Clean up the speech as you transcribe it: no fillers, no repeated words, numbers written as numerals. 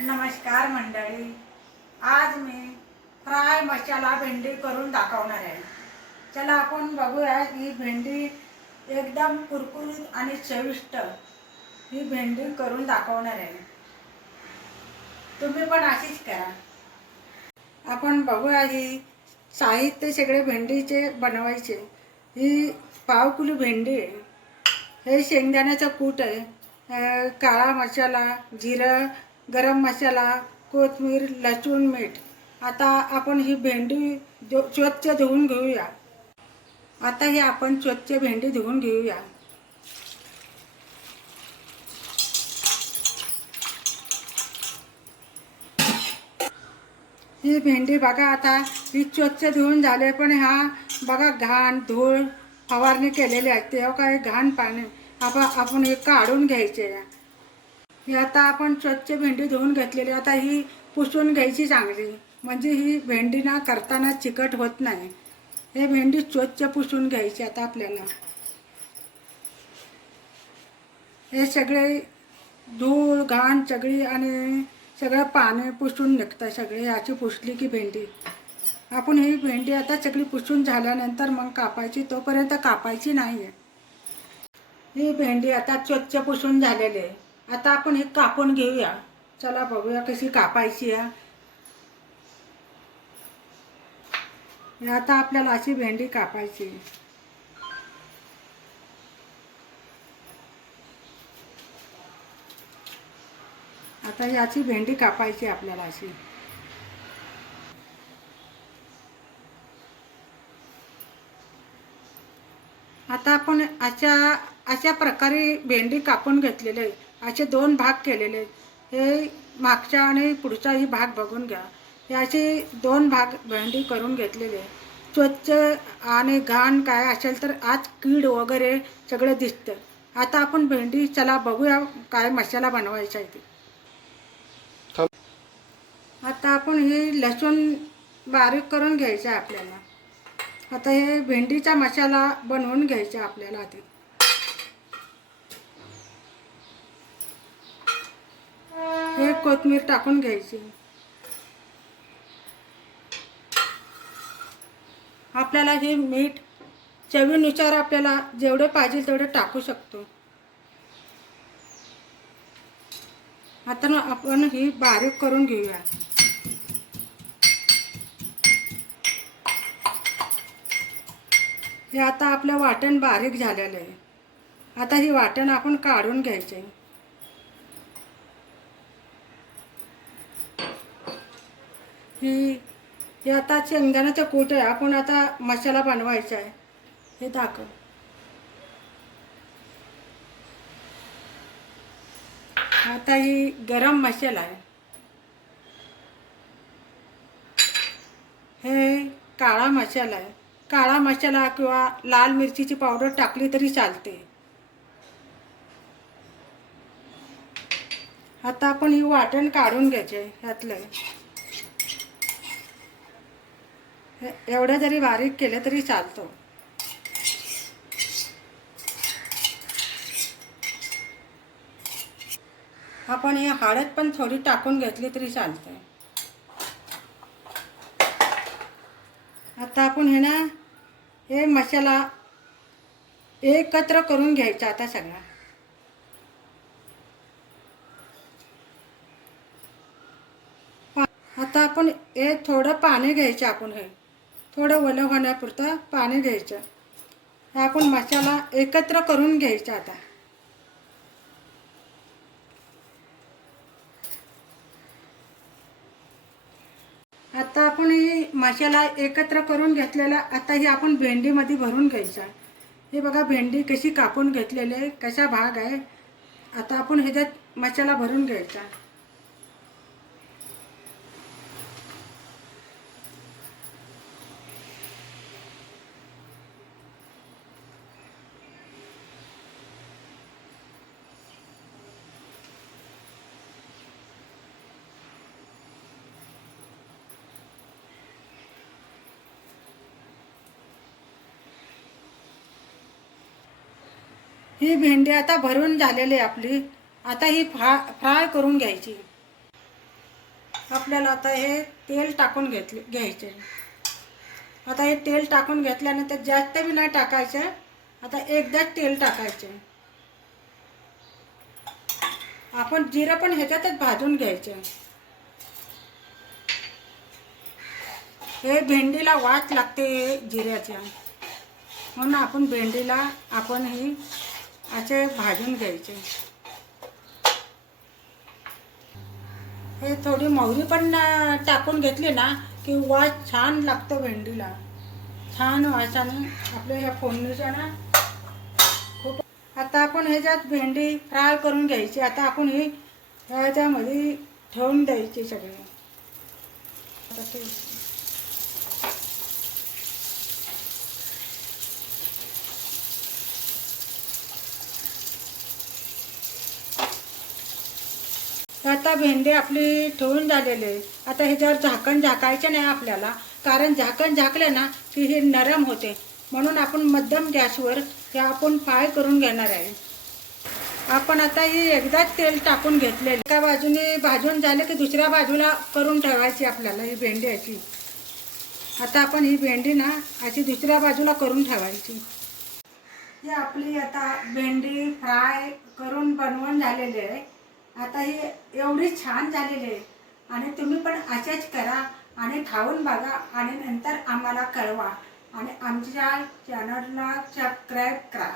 नमस्कार मंडळी, आज मी फ्राय मसाला भेंडी करून दाखवणार आहे। चला आपण बघूया ही भेंडी एकदम कुरकुरीत आणि चविष्ट ही भेंडी करून दाखवणार आहे। तुम्ही पण अशीच करा। आपण बघूया ही साहित्य सगळे भेंडीचे बनवायचे। ही पाव किलो भेंडी आहे, हे शेंगदाण्याचं कूट आहे, काळा मसाला, जिरं, गरम मसाला, कोथिंबीर, लसूण, मीठ। आता आपण ही भेंडी स्वच्छ धुवून घेऊया। आता ही आपण स्वच्छ भेंडी धुवून घेऊया। ही भेंडी बघा, आता ही स्वच्छ धुवून झाले, पण हा बघा घाण धूळ फवारणी केलेली आहे, तेव्हा काय घाण पाणी आपण हे काढून घ्यायचे। ही आता आपण स्वच्छ भेंडी धुवून घेतलेली, आता ही पुसून घ्यायची चांगली, म्हणजे ही भेंडी ना करताना चिकट होत नाही। हे भेंडी स्वच्छ पुसून घ्यायची। आता आपल्याला हे सगळे धूळ घाण सगळी आणि सगळं पाणी पुसून निघतं सगळे। याची पुसली की भेंडी आपण ही भेंडी आता सगळी पुसून झाल्यानंतर मग कापायची, तोपर्यंत कापायची नाही आहे। ही भेंडी आता स्वच्छ पुसून झालेली आहे, आता आपण हे कापून घेऊया। चला बघूया कशी कापायची आहे। आता आपल्याला अशी भेंडी कापायची। आता याची भेंडी कापायची आपल्याला अशी। आता आपण अशा प्रकारे भेंडी कापून घेतलेले आहे, असे दोन भाग केलेले आहेत। हे मागचा आणि पुढचाही भाग बघून घ्या। हे असे दोन भाग भेंडी करून घेतलेले आहे। स्वच्छ आणि घाण काय असेल तर आज कीड वगैरे सगळं दिसतं। आता आपण भेंडी चला बघूया काय मसाला बनवायचा आहे ते। आता आपण ही लसूण बारीक करून घ्यायचं आहे आपल्याला। आता हे भेंडीचा मसाला बनवून घ्यायचा आपल्याला। ते हे कोथिंबीर टाकून घ्यायची। आपल्याला हे मीठ चवीनुसार आपल्याला जेवढे पाहिजे तेवढे टाकू शकतो। आता आपण ही बारीक करून घेऊया। हे आता आपलं वाटण बारीक झालेलं आहे। आता ही वाटण आपण काढून घ्यायचे। हे आता शेंगदाण्याचं कूट आहे, आपण आता मसाला बनवायचा आहे। हे दाखव। आता ही गरम मसाला आहे, हे काळा मसाला आहे। काळा मसाला किंवा लाल मिरचीची पावडर टाकली तरी चालते। आता आपण ही वाटण काढून घ्यायचे ह्यातलं। एवढं जरी बारीक केलं तरी चालतं। आपण ही हळद पण थोडी टाकून घेतली तरी चालते। आता आपण हे मसाला एकत्र करून घ्यायचा आता सगळा। आता आपण हे थोडं पाणी घ्यायचं, आपण हे थोडं ओलं होण्यापुरतं पाणी घ्यायचं। हे आपण मसाला एकत्र करून घ्यायचा। आता आपण ही मसाला एकत्र करून घेतलेला, आता ही आपण भेंडीमध्ये भरून घ्यायचा। हे बघा भेंडी कशी कापून घेतलेली आहे, कसा भाग आहे। आता आपण ह्याच्यात मसाला भरून घ्यायचा। ही भेंडी आता भरून झालेली आपली। आता ही फ्राय करून घ्यायची। आपल्याला आता हे तेल टाकून घ्यायचे. आता हे तेल टाकून घेतल्यानंतर जास्त बी नाही टाकायचं. आता एकदाच तेल टाकायचे. आपण जिरं पण ह्याच्यातच भाजून घ्यायचे. हे भेंडीला वास लागते जिऱ्याच्या, म्हणून आपण भेंडीला आपण ही असे भाजून घ्यायचे. हे थोडी मोहरी पण टाकून घेतली ना की वास छान लागतो भेंडीला. छान वासाने आपल्या ह्या फोडणीच्या ना खूप. आता आपण ह्याच्यात भेंडी फ्राय करून घ्यायची. आता आपण ही ह्याच्यामध्ये ठेवून द्यायची सगळे. आता भेंडी आपली ठेवून झालेली आहे. आता ह्याच्यावर झाकण झाकायचं नाही आपल्याला, कारण झाकण झाकलं ना की हे नरम होते. म्हणून आपण मध्यम गॅसवर हे आपण फ्राय करून घेणार आहे. आपण आता ही एकदाच तेल टाकून घेतलेले. एका बाजूने भाजून झाले की दुसऱ्या बाजूला करून ठेवायची आपल्याला ही भेंडी अशी. आता आपण ही भेंडी ना अशी दुसऱ्या बाजूला करून ठेवायची. ही आपली आता भेंडी फ्राय करून बनवून झालेली आहे. आता ही एवढी छान झालेली आहे आणि तुम्ही पण असेच करा आणि खाऊन बघा आणि नंतर आम्हाला कळवा आणि आमच्या चॅनलला सबस्क्राईब करा.